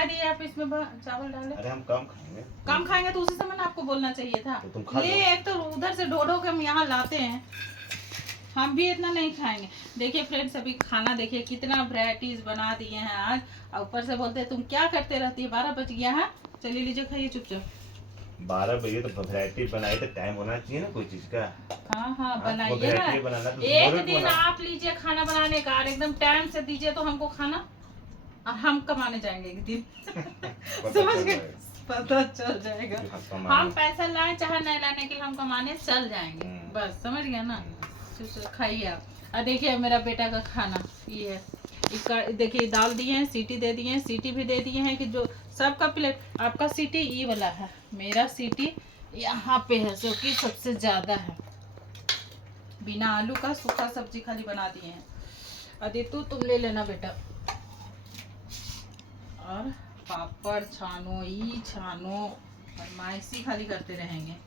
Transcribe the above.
खा दिए आप इसमें चावल डाले। अरे हम कम खाएंगे। कम खाएंगे तो उसी समय ना आपको बोलना चाहिए था। तो तुम खा ले लो। एक तो उधर से ढो के हम यहाँ लाते हैं, हम भी इतना नहीं खाएंगे। देखिए फ्रेंड्स, अभी खाना देखिए कितना वैरायटीज बना दिए हैं आज, और ऊपर से बोलते हैं तुम क्या करते रहती है, 12 बज गया है, चलिए लीजिए खाइए चुपचाप। 12 बजे तो वैरायटी बनाई तो टाइम होना चाहिए ना कोई चीज का। हाँ हाँ वो बनाइए वैरायटी ना, बनाना तो एक बोलो दिन ना। आप लीजिए खाना बनाने का और एकदम टाइम से दीजिए तो हमको खाना, और हम कमाने जाएंगे एक दिन। समझ गए, पता चल जाएगा। हम पैसा लाए चाहे नहीं लाने के लिए, हम कमाने चल जाएंगे, बस समझ गया ना। खाइए आप। और देखिए मेरा बेटा का खाना ये है, इसका देखिए दाल दिए हैं, सीटी दे दिए हैं, सीटी भी दे दिए हैं कि जो सबका प्लेट। आपका सीटी ये वाला है, मेरा सीटी यहाँ पे है जो कि सबसे ज्यादा है। बिना आलू का सूखा सब्जी खाली बना दिए हैं। अदितु तुम ले लेना बेटा। और पापड़ छानो, ई छानो, फरमाइशी खाली करते रहेंगे।